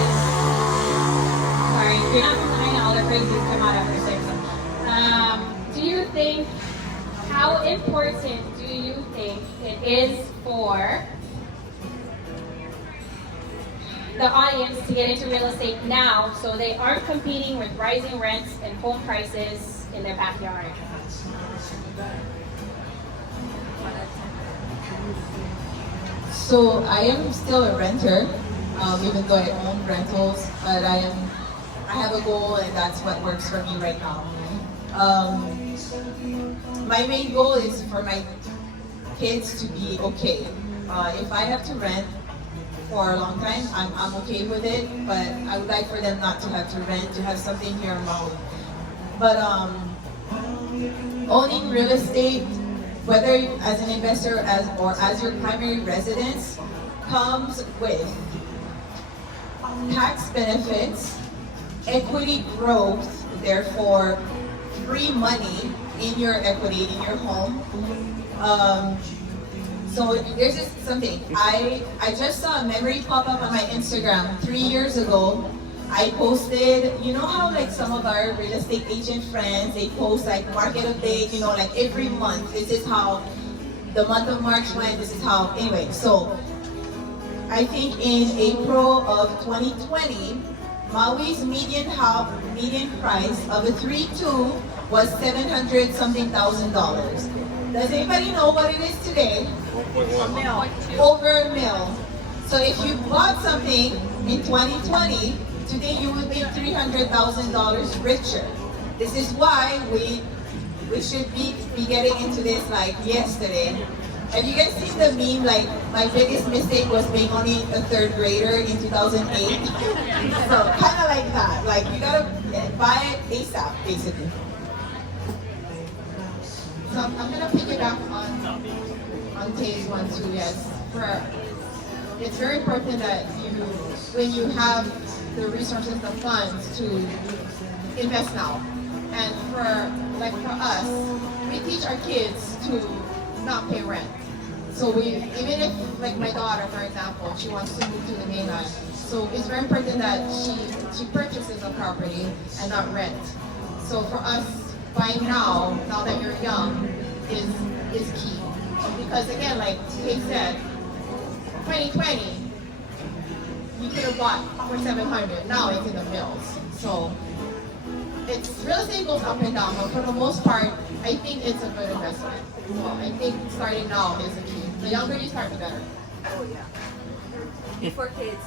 Sorry, if you're not from Lahaina, all the crazies come out after 6. Do you think, how important do you think it is for the audience to get into real estate now so they aren't competing with rising rents and home prices in their backyard? So I am still a renter, even though I own rentals, but I have a goal and that's what works for me right now. My main goal is for my kids to be okay. If I have to rent for a long time, I'm okay with it, but I would like for them not to have to rent, to have something here in Maui. But owning real estate, whether as an investor or as your primary residence, comes with tax benefits, equity growth, therefore free money in your equity, in your home. So there's just something. I just saw a memory pop up on my Instagram 3 years ago. I posted, you know how like some of our real estate agent friends, they post like market update, you know, like every month, this is how the month of March went, this is how, anyway. So I think in April of 2020, Maui's median price of a 3-2 was $700 something thousand. Does anybody know what it is today? Over a mil. So if you bought something in 2020, today you would be $300,000 richer. This is why we should be getting into this like yesterday. Have you guys seen the meme like my biggest mistake was being only a 3rd grader in 2008? So kind of like that. Like you gotta buy it ASAP basically. So I'm gonna piggyback on Tay's one too. Yes, it's very important that when you have the resources, the funds to invest now. And for us, we teach our kids to not pay rent. So even if like my daughter, for example, she wants to move to the mainland, so it's very important that she purchases a property and not rent. So for us, buying now that you're young, is key. Because again, like Kate said, 2020, you could have bought for $700. Now it's in the mills. So real estate goes up and down, but for the most part, I think it's a good investment. So I think starting now is the key. The younger you start, the better. Oh yeah. Before kids.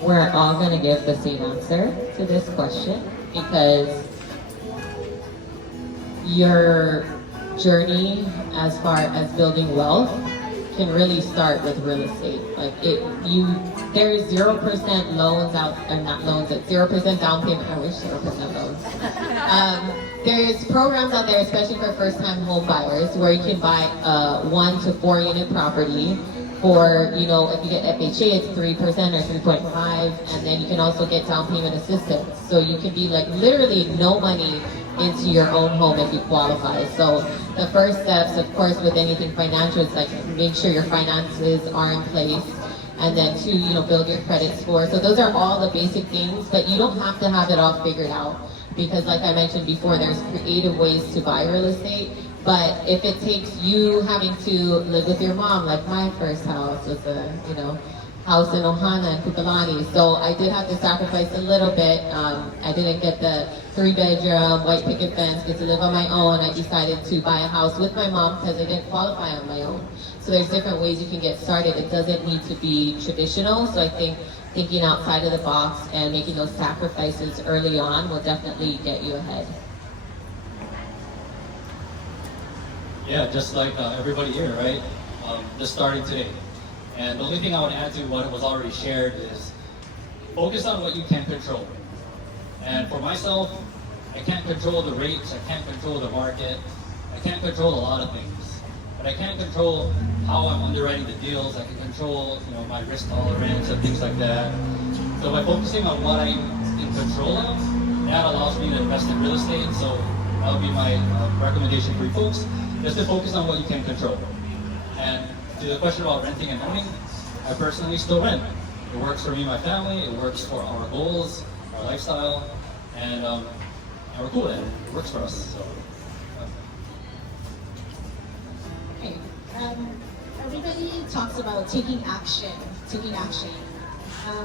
We're all going to give the same answer to this question because your journey as far as building wealth can really start with real estate. Like there's 0% loans out, or not loans, it's 0% down payment. I wish 0% loans. There's programs out there, especially for first-time home buyers, where you can buy a 1 to 4 unit property for, you know, if you get FHA, it's 3% or 3.5, and then you can also get down payment assistance. So you can be like literally no money into your own home if you qualify. So the first steps, of course, with anything financial, is like make sure your finances are in place, and then 2, you know, build your credit score. So those are all the basic things, but you don't have to have it all figured out, because like I mentioned before, there's creative ways to buy real estate. But if it takes you having to live with your mom, like my first house was a, you know, house in Ohana and Kupilani, so I did have to sacrifice a little bit. I didn't get the 3-bedroom, white picket fence, get to live on my own. I decided to buy a house with my mom because I didn't qualify on my own. So there's different ways you can get started. It doesn't need to be traditional. So I think thinking outside of the box and making those sacrifices early on will definitely get you ahead. Yeah, just like everybody here, right? Just starting today. And the only thing I would add to what was already shared is focus on what you can control. And for myself, I can't control the rates, I can't control the market, I can't control a lot of things. But I can control how I'm underwriting the deals, I can control, you know, my risk tolerance and things like that. So by focusing on what I'm in control of, that allows me to invest in real estate. So that would be my recommendation for you folks, just to focus on what you can control. And to the question about renting and owning, I personally still rent. It works for me and my family, it works for our goals, our lifestyle, and we're cool with it. It works for us. So. Okay. Everybody talks about taking action.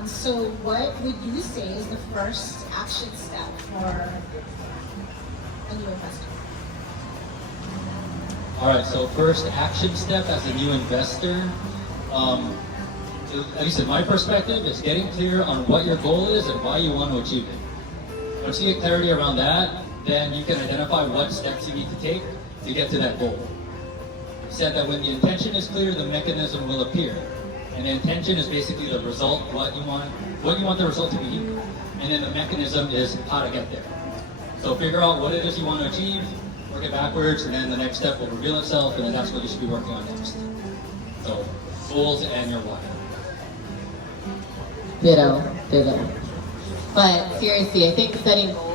So what would you say is the first action step for a new investor? All right, so first action step as a new investor, at least in my perspective, is getting clear on what your goal is and why you want to achieve it. Once you get clarity around that, then you can identify what steps you need to take to get to that goal. You said that when the intention is clear, the mechanism will appear. And the intention is basically the result, what you want the result to be, and then the mechanism is how to get there. So figure out what it is you want to achieve, work it backwards, and then the next step will reveal itself, and then that's what you should be working on next. So goals and your why. Ditto. But seriously, I think setting goals.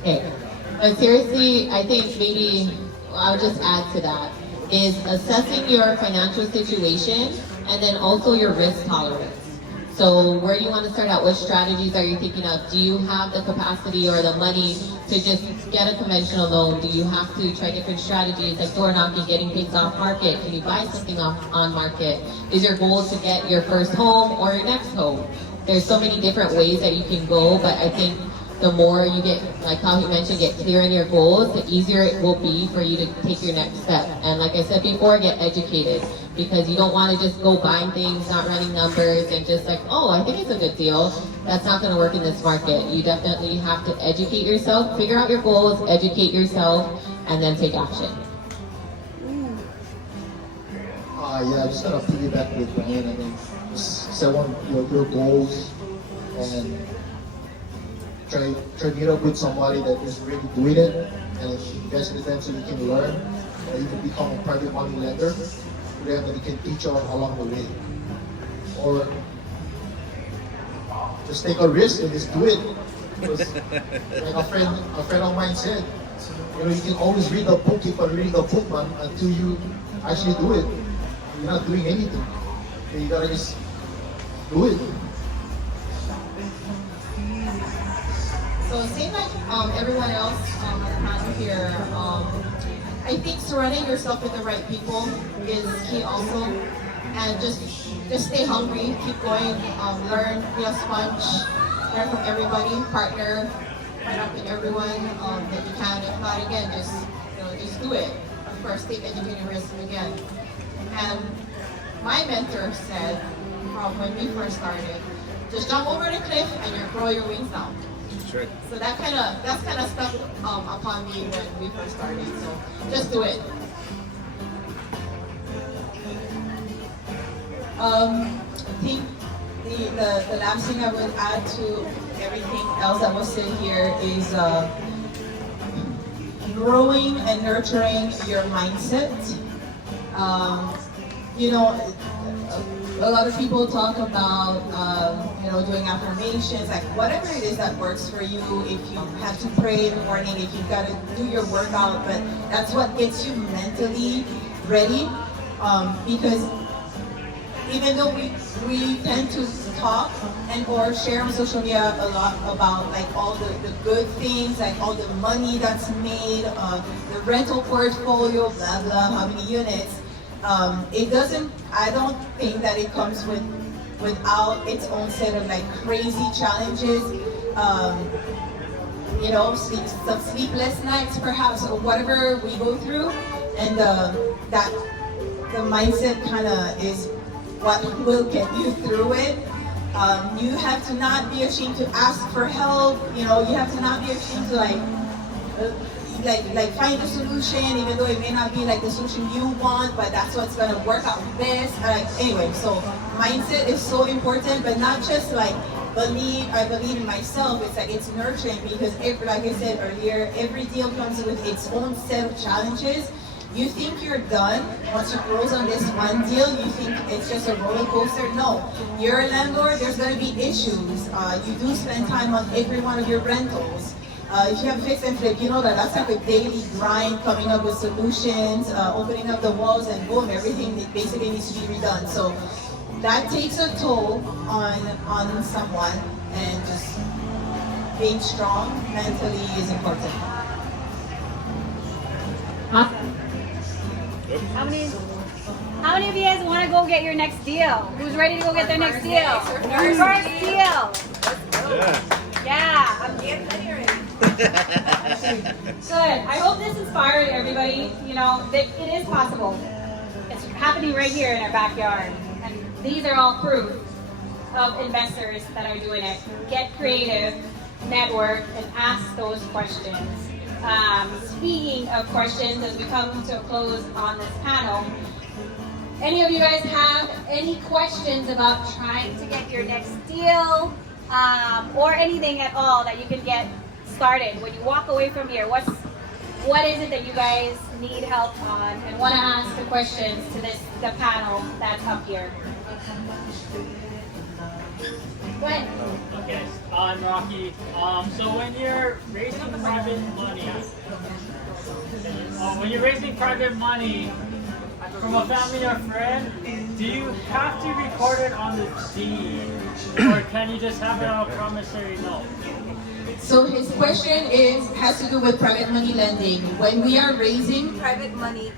Okay, but seriously, I think maybe I'll just add to that is assessing your financial situation and then also your risk tolerance. So where do you want to start out? What strategies are you thinking of? Do you have the capacity or the money to just get a conventional loan? Do you have to try different strategies like door knocking, getting things off market? Can you buy something off on market? Is your goal to get your first home or your next home? There's so many different ways that you can go, but I think the more you get, like how he mentioned, get clear on your goals, the easier it will be for you to take your next step. And like I said before, get educated, because you don't want to just go buying things, not running numbers, and just like, oh, I think it's a good deal. That's not going to work in this market. You definitely have to educate yourself, figure out your goals, educate yourself, and then take action. Yeah, just kind of piggyback with Brian. I mean, just set one your goals and try to meet up with somebody that is really doing it, and invest with them so you can learn, or you can become a private money lender for them that you can teach along the way. Or just take a risk and just do it. Because like a friend of mine said, you can always read a book, keep on reading the book, man, until you actually do it. You're not doing anything. So you gotta just do it. So same like everyone else on the panel here, I think surrounding yourself with the right people is key also. And just stay hungry, keep going, learn, be a sponge, learn from everybody, partner, find out with everyone that you can. If not, again, just do it. Of course, take educated risk again. And my mentor said, from when we first started, just jump over the cliff and you grow your wings down. Sure. So that's kind of stuck upon me when we first started. So just do it. I think the last thing I would add to everything else that was said here is growing and nurturing your mindset. A lot of people talk about, doing affirmations, like whatever it is that works for you. If you have to pray in the morning, if you've got to do your workout, but that's what gets you mentally ready. Because even though we tend to talk and or share on social media a lot about like all the good things, like all the money that's made, the rental portfolio, blah blah, how many units. I don't think that it comes without its own set of like crazy challenges, some sleepless nights perhaps, or whatever we go through, and that the mindset kind of is what will get you through it. You have to not be ashamed to ask for help. You have to not be ashamed to like find a solution, even though it may not be like the solution you want, but that's what's gonna work out best. Anyway, so mindset is so important, but not just like I believe in myself. It's like it's nurturing because like I said earlier, every deal comes with its own set of challenges. You think you're done once you close on this one deal. You think it's just a roller coaster. No, you're a landlord. There's going to be issues. You do spend time on every one of your rentals. If you have fix and flip, you know that's like a daily grind, coming up with solutions, opening up the walls, and boom, everything basically needs to be redone. So that takes a toll on someone, and just being strong mentally is important. How many of you guys want to go get your next deal? Who's ready to go get their next deal? First deal. Yeah. I'm getting ready. Good. I hope this inspired everybody. You know, that it is possible. It's happening right here in our backyard. And these are all proof of investors that are doing it. Get creative, network, and ask those questions. Speaking of questions, as we come to a close on this panel, any of you guys have any questions about trying to get your next deal, or anything at all that you can get started when you walk away from here? What is it that you guys need help on and want to ask the questions to the panel that's up here? Go ahead. Okay, I'm Rocky. So when you're raising private money from a family or friend, do you have to record it on the deed, or can you just have it on a promissory note? So his question has to do with private money lending. When we are raising Private money.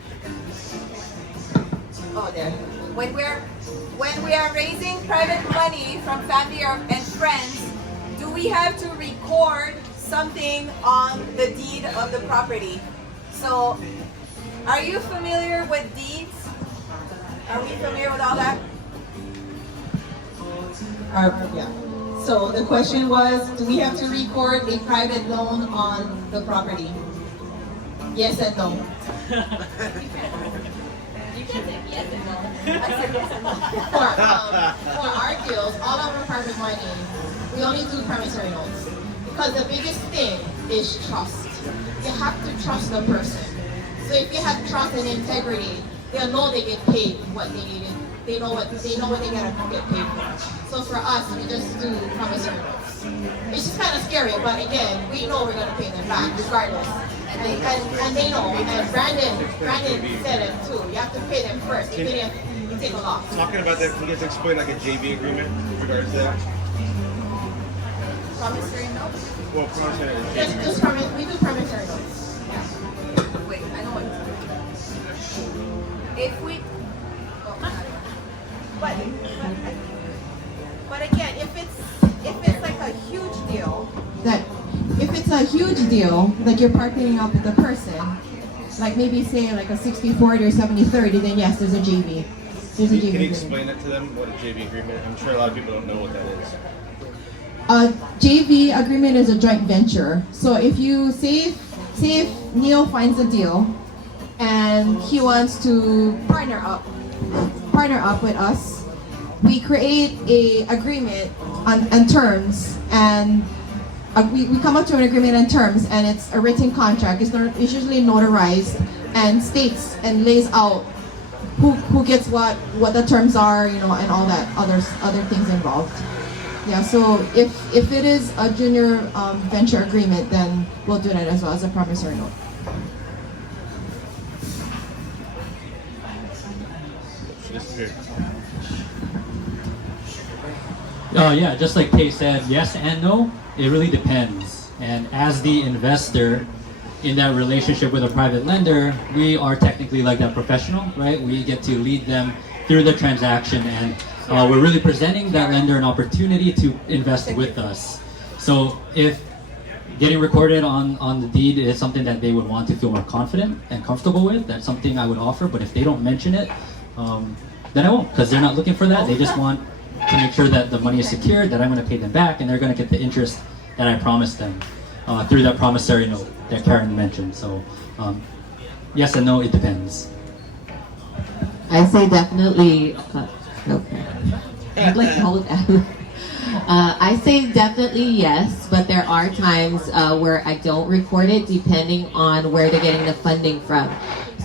there. When we are raising private money from family and friends, do we have to record something on the deed of the property? So, are you familiar with deeds? Are we familiar with all that? Yeah. So the question was, do we have to record a private loan on the property? Yes and no. For our deals, all our private money, we only do promissory notes. Because the biggest thing is trust. You have to trust the person. So if you have trust and integrity, they'll know they get paid what they need. They know what they gotta get paid for. So for us, we just do promissory notes. It's just kind of scary, but again, we know we're gonna pay them back regardless. And they know. And Brandon said it too. You have to pay them first. Even if you take a loss. Talking about that, can you guys explain like a JV agreement in regards to that? Promissory note? Well, promissory note. We do promissory notes. Yeah. Wait, I know what it's If we... But again, if it's like a huge deal, If it's a huge deal, like you're partnering up with a person, like maybe say like a 60-40 or 70-30, then yes, there's a JV. There's a JV. Can you explain it to them, what a JV agreement is? I'm sure a lot of people don't know what that is. A JV agreement is a joint venture. So if you say if Neil finds a deal and he wants to partner up with us, we create a agreement on terms, and we come up to an agreement and terms, and it's a written contract. It's usually notarized and states and lays out who gets what the terms are, and all that other things involved. Yeah, so if it is a junior venture agreement, then we'll do that as well as a promissory note. Yeah, just like Kay said, yes and no. It really depends. And as the investor in that relationship with a private lender, we are technically like that professional, right? We get to lead them through the transaction, and we're really presenting that lender an opportunity to invest with us. So if getting recorded on the deed is something that they would want to feel more confident and comfortable with, that's something I would offer. But if they don't mention it, then I won't, because they're not looking for that. They just want to make sure that the money is secured, that I'm going to pay them back, and they're going to get the interest that I promised them through that promissory note that Karen mentioned. So yes and no, it depends. I say definitely, okay. I'd like to hold that. I say definitely yes, but there are times where I don't record it depending on where they're getting the funding from.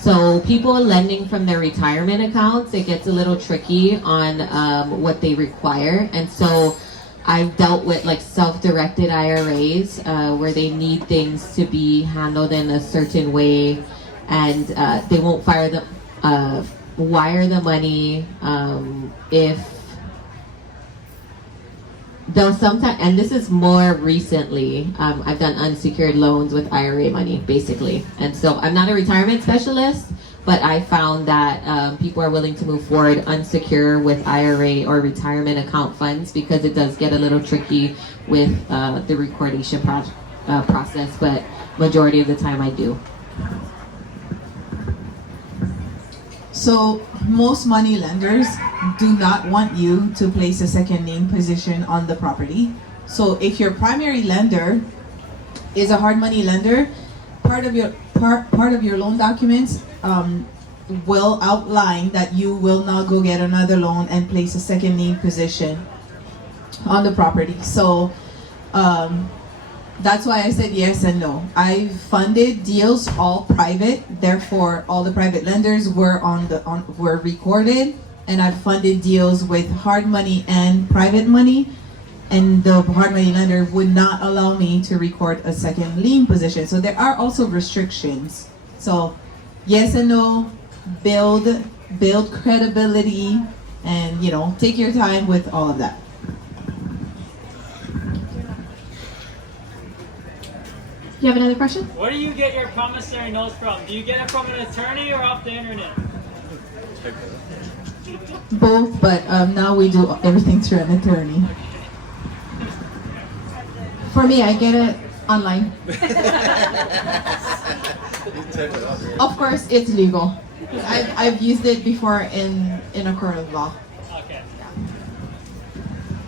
So people lending from their retirement accounts, it gets a little tricky on what they require. And so I've dealt with like self-directed IRAs where they need things to be handled in a certain way, and they won't wire the money if they'll sometimes, and this is more recently, I've done unsecured loans with IRA money, basically. And so I'm not a retirement specialist, but I found that people are willing to move forward unsecure with IRA or retirement account funds because it does get a little tricky with the recordation process, but majority of the time I do. So most money lenders do not want you to place a second lien position on the property. So if your primary lender is a hard money lender, part of your loan documents will outline that you will not go get another loan and place a second lien position on the property. So that's why I said yes and no. I funded deals all private, therefore all the private lenders were were recorded, and I funded deals with hard money and private money, and the hard money lender would not allow me to record a second lien position. So there are also restrictions. So yes and no, build credibility, and take your time with all of that. You have another question? Where do you get your promissory notes from? Do you get it from an attorney or off the internet? Both, but now we do everything through an attorney. For me, I get it online. Of course, it's legal. I've used it before in a court of law. Okay.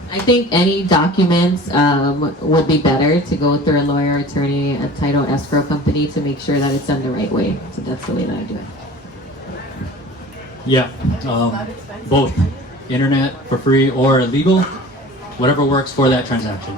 I think any documents would be better to go through a lawyer, attorney, a title escrow company to make sure that it's done the right way. So that's the way that I do it. Yeah, both internet for free or legal, whatever works for that transaction.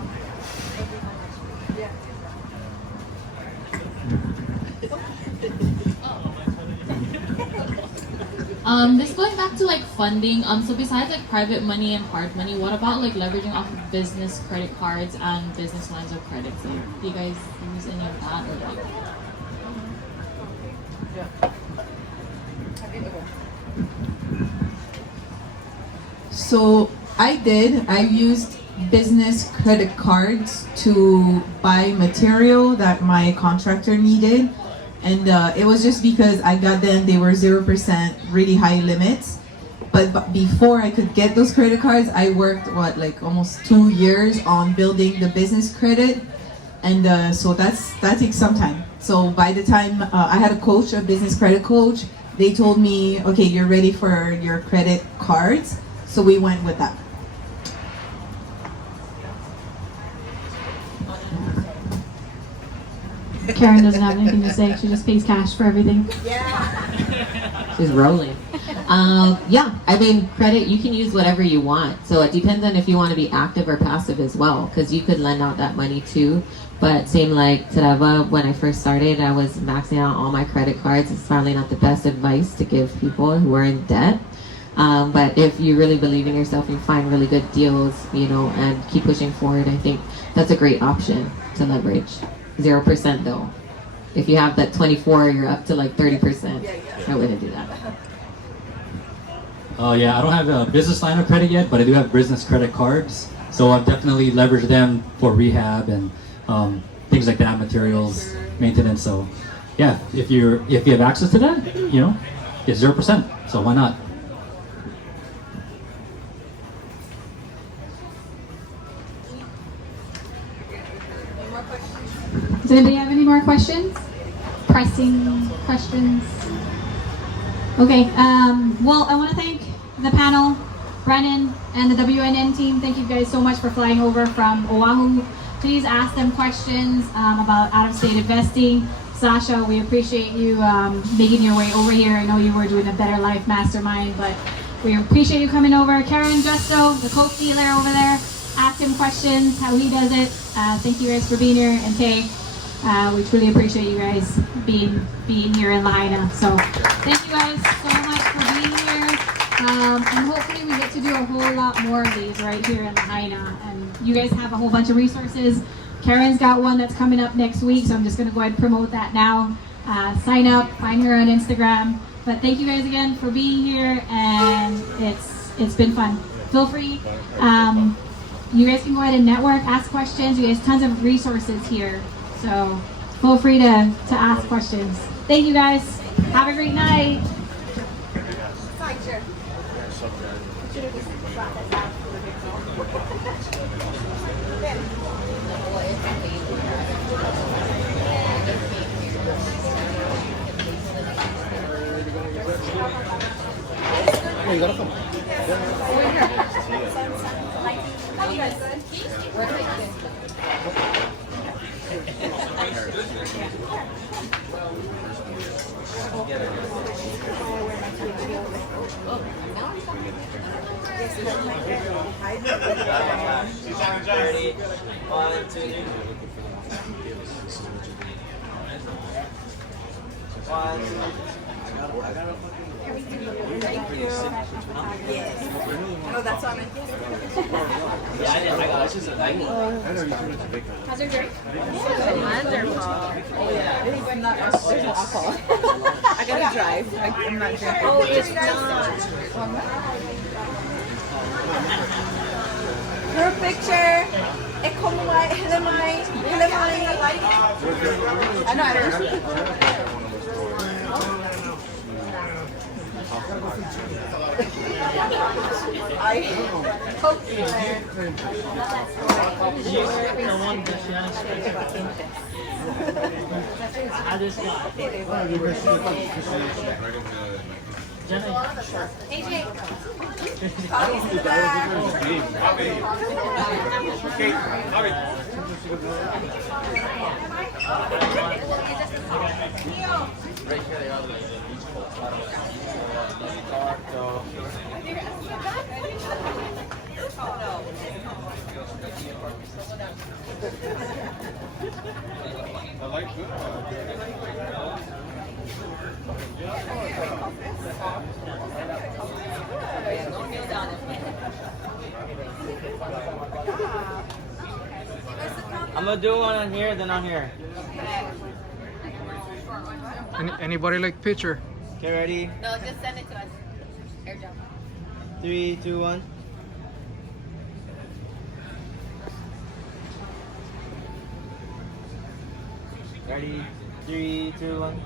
This going back to like funding. So besides like private money and hard money, what about like leveraging off of business credit cards and business lines of credit? So do you guys use any of that or like? So I used business credit cards to buy material that my contractor needed. And it was just because I got them, they were 0%, really high limits. But before I could get those credit cards, I worked, almost 2 years on building the business credit. And so that takes some time. So by the time I had a business credit coach, they told me, okay, you're ready for your credit cards. So we went with that. Karen doesn't have anything to say. She just pays cash for everything. Yeah. She's rolling. Yeah, I mean, credit, you can use whatever you want. So it depends on if you want to be active or passive as well, because you could lend out that money too. But same like Tereva, when I first started, I was maxing out all my credit cards. It's probably not the best advice to give people who are in debt. But if you really believe in yourself, you find really good deals, and keep pushing forward, I think that's a great option to leverage. 0% though. If you have that 24, you're up to like 30%. I wouldn't do that. Oh yeah, I don't have a business line of credit yet, but I do have business credit cards. So I've definitely leveraged them for rehab and things like that, materials, maintenance. So yeah, if you have access to that, it's 0%. So why not? Does anybody have any more questions? Pressing questions? Okay, well, I want to thank the panel, Brennan, and the WNN team. Thank you guys so much for flying over from Oahu. Please ask them questions about out-of-state investing. Sasha, we appreciate you making your way over here. I know you were doing a Better Life Mastermind, but we appreciate you coming over. Karen Justo, the Coke dealer over there. ask him questions, how he does it. Thank you guys for being here, and Tay, we truly appreciate you guys being here in Lahaina. So thank you guys so much for being here. And hopefully we get to do a whole lot more of these right here in Lahaina. And you guys have a whole bunch of resources. Karen's got one that's coming up next week, so I'm just going to go ahead and promote that now. Sign up, find her on Instagram. But thank you guys again for being here, and it's been fun. Feel free. You guys can go ahead and network, ask questions. You guys tons of resources here, so feel free to ask questions. Thank you guys. Have a great night. Oh, you gotta come. Thank you. Yes. Oh, that's on it. Yeah, I got it. How's your drink? Wonderful. Oh, yeah. There's no alcohol. I gotta drive. I'm not drinking. Oh, it's not. Group picture. I know. I hope you I'm gonna do one on here, then on here. Anybody like picture? Okay, ready? No, just send it to us. Airdrop. 3, 2, 1. Ready? 3, 2, 1.